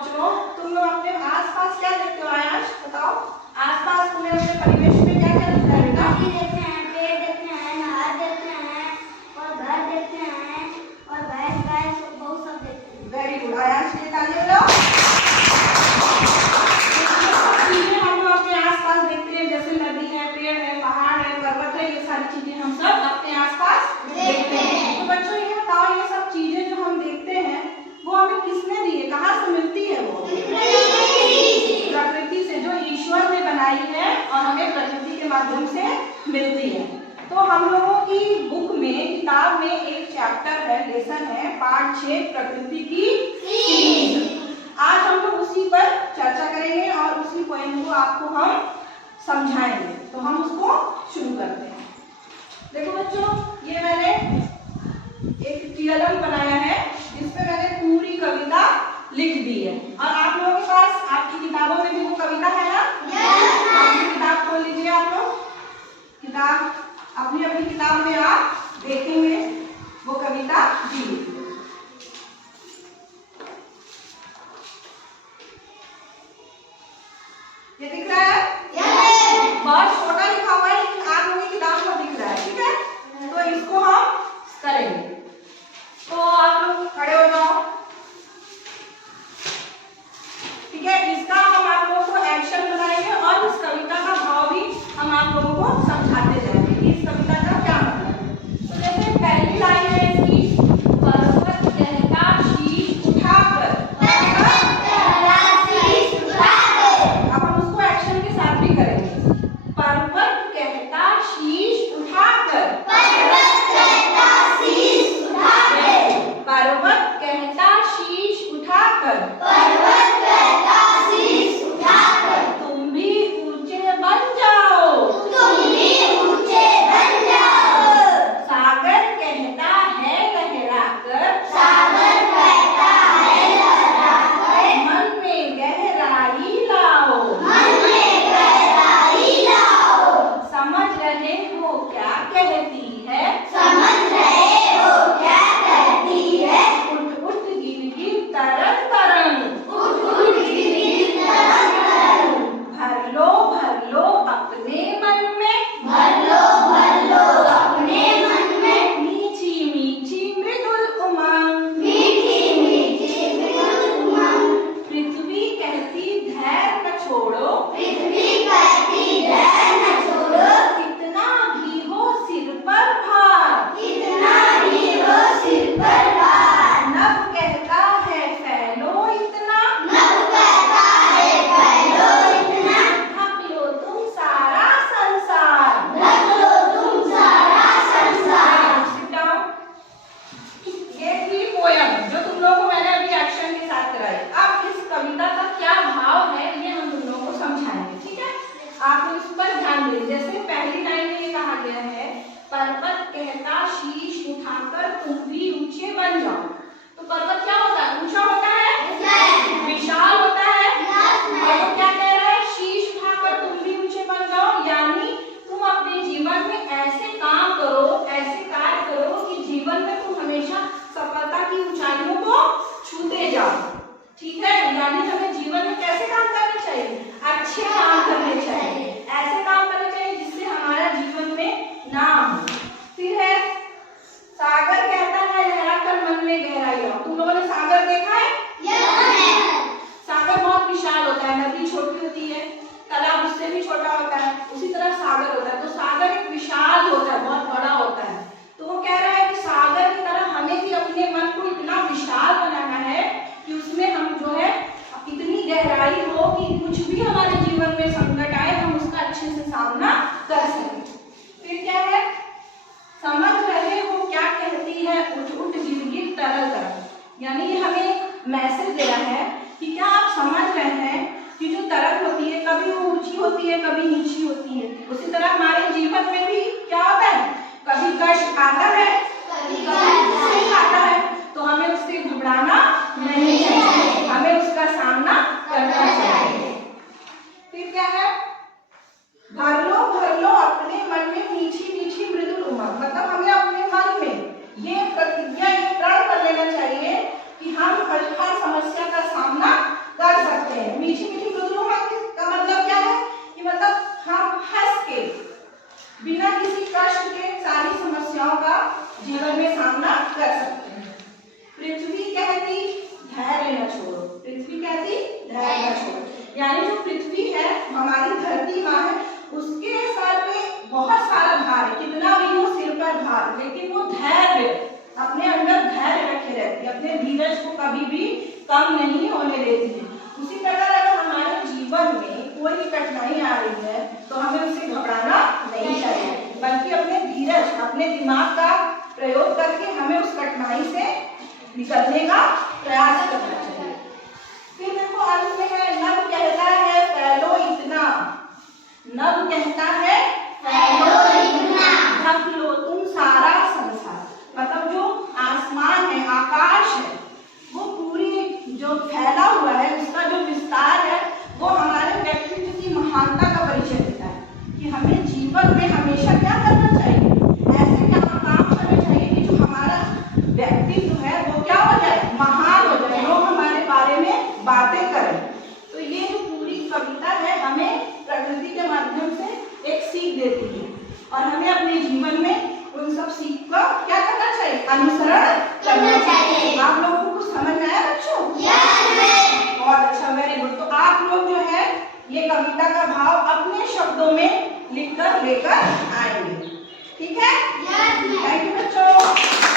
बच्चों, तुम लोग अपने आसपास क्या देखते हो? आयाश बताओ, आसपास तुम्हें अपने परिवेश में क्या क्या दिखता है बेटा? नदी देखते हैं, पेड़ देखते हैं, नहर देखते हैं और घर देखते हैं और भैंस गाय बहुत सब देखते हैं। वेरी गुड आयाश, ये ताली बजाओ। चीजें हम लोग अपने आसपास देखते हैं, जैसे नदी है, पेड़ है, पहाड़ है, पर्वत है, ये सारी चीजें हम सब अपने आसपास देखते हैं। तो बच्चों ये बताओ, ये सब चीजें जो हम देखते हैं वो हमें किसने दी है? कहाँ से मिलती है? वो प्रकृति से, जो ईश्वर ने बनाई है और हमें प्रकृति के माध्यम से मिलती है। तो हम लोगों की बुक में, किताब में एक चैप्टर है, लेसन है, पार्ट 6 प्रकृति की सीरीज। आज हम लोग उसी पर चर्चा करेंगे और उसी पॉइंट को आपको हम समझाएंगे। तो हम उसको शुरू करते हैं। देखो बच्चों, ये मैंने एक टीएलएम बनाया है जिसपे मैंने पूरी कविता लिख दी है और आप लोगों के पास आपकी किताबों में भी वो कविता है ना? अपनी किताब खोल लीजिए। आप लोग किताब अपनी अपनी किताब में आप देखेंगे वो कविता दी है। ये दिख रहा है? बहुत छोटा लिखा हुआ है लेकिन आप लोगों की किताब में दिख रहा है, ठीक है? तो इसको हम करेंगे। तो आप लोग खड़े हो जाओ, ठीक है? इसका हम आप लोगों को एक्शन बनाएंगे और इस कविता का भाव भी हम आप लोगों को समझाते जाएंगे कि इस कविता का क्या मतलब है। तो जैसे पहली लाइन है इसकी, पर्वत कहता शीश उठाकर। अब हम उसको एक्शन के साथ भी करेंगे। पर्वत कहता शीश उठाकर। पर्वत कहता शीश उठाकर। तुम भी ऊंचे बन जाओ। सागर कहता है लहराकर। मन में गहराई लाओ। समझ रहे हो क्या कहती है? उठ उठ गिर गिर तरंग तरंग। भर लो अपने मन में। मीठी मीठी मृदुल उमंग। पृथ्वी कहती धैर्य न छोड़ो। कितना भी हो सिर पर भार। नभ कहता है फैलो इतना। ढक लो तुम सारा संसार। Sit down. ये थी पोयम जो तुम लोगों को मैंने अभी एक्शन के साथ कराई। अब इस कविता का क्या भाव है ये हम तुम लोगों को समझाएंगे, ठीक है? आप लोग इस पर ध्यान दें। जैसे पहली लाइन में ये कहा गया है, पर्वत कहता शीश उठाकर तुम भी ऊंचे बन जाओ। तो पर्वत क्या होता है? ऊंचा होता है, विशाल होता है। और वो क्या कह रहा है? शीश उठाकर तुम भी ऊंचे बन जाओ, यानी तुम अपने जीवन में ऐसे काम करो, ऐसे कार्य करो कि जीवन में तुम हमेशा सफलता की ऊंचाइयों को छूते जाओ, ठीक है? यानी हमें जीवन में कैसे काम करने चाहिए? अच्छे काम करने चाहिए, ऐसे काम करने चाहिए जिससे हमारा जीवन में नाम हो। फिर है, सागर कहता है लहराकर मन में गहराई आओ। तुम लोगों ने सागर देखा है? सागर बहुत विशाल होता है, नदी छोटी होती है, तालाब उससे भी छोटा होता है, उसी तरह सागर होता है। तो सागर एक विशाल होता है, बहुत बड़ा होता है। तो वो कह रहा है कि सागर की तरह हमें भी अपने मन को इतना विशाल बनाना है कि उसमें हम जो है इतनी गहराई हो कि कुछ भी हमारे जीवन में संकट आए हम उसका अच्छे से सामना कर सकें। फिर क्या है? समझ रहे हो क्या कहती है? उठ उठ गिर गिर तरल तरल। यानी ये हमें एक मैसेज दे रहा है कि क्या आप समझ रहे हैं कि जो तरंग होती है कभी वो ऊंची होती है, कभी नीची होती है। उसी तरह हमारे जीवन में भी क्या होता है? कभी कष्ट आता है, कभी सुख आता है। तो हमें उससे घबराना नहीं चाहिए, हमें उसका सामना करना चाहिए। फिर क्या है? भर लो अपने मन में मीठी मीठी मृदुल उमंग। मतलब हमें अपने मन में ये प्रतिज्ञा, ये प्रण कर लेना चाहिए कि हम हर समस्या का सामना कम नहीं होने देती है। उसी प्रकार अगर हमारे जीवन में कोई भी कठिनाई आ रही है तो हमें उससे घबराना नहीं चाहिए, बल्कि अपने धीरज, अपने दिमाग का प्रयोग करके हमें उस कठिनाई से निकलने का प्रयास करना चाहिए। फिर देखो अंत में है, नभ कहता है फैलो इतना, नभ कहता है फैलो इतना, ढक लो तुम सारा संसार। मतलब जो आसमान है, आकाश है, वो पूरी जो फैला हुआ है, उसका जो विस्तार है, वो हमारे व्यक्तित्व की महानता का परिचय देता है कि हमें जीवन में हमेशा क्या करना चाहिए, ऐसे क्या काम करने चाहिए कि जो हमारा व्यक्तित्व है वो क्या हो जाए, महान हो जाए, लोग हमारे बारे में बातें करें। तो ये जो पूरी कविता है हमें प्रकृति के माध्यम से एक सीख देती है और हमें अपने जीवन में उन सब सीख का क्या करना चाहिए, अनुसरण करना चाहिए। आप लोगों को कुछ समझ में आया बच्चों? बहुत अच्छा, वेरी गुड। तो आप लोग जो है ये कविता का भाव अपने शब्दों में लिखकर लेकर आएंगे, ठीक है? थैंक यू बच्चों।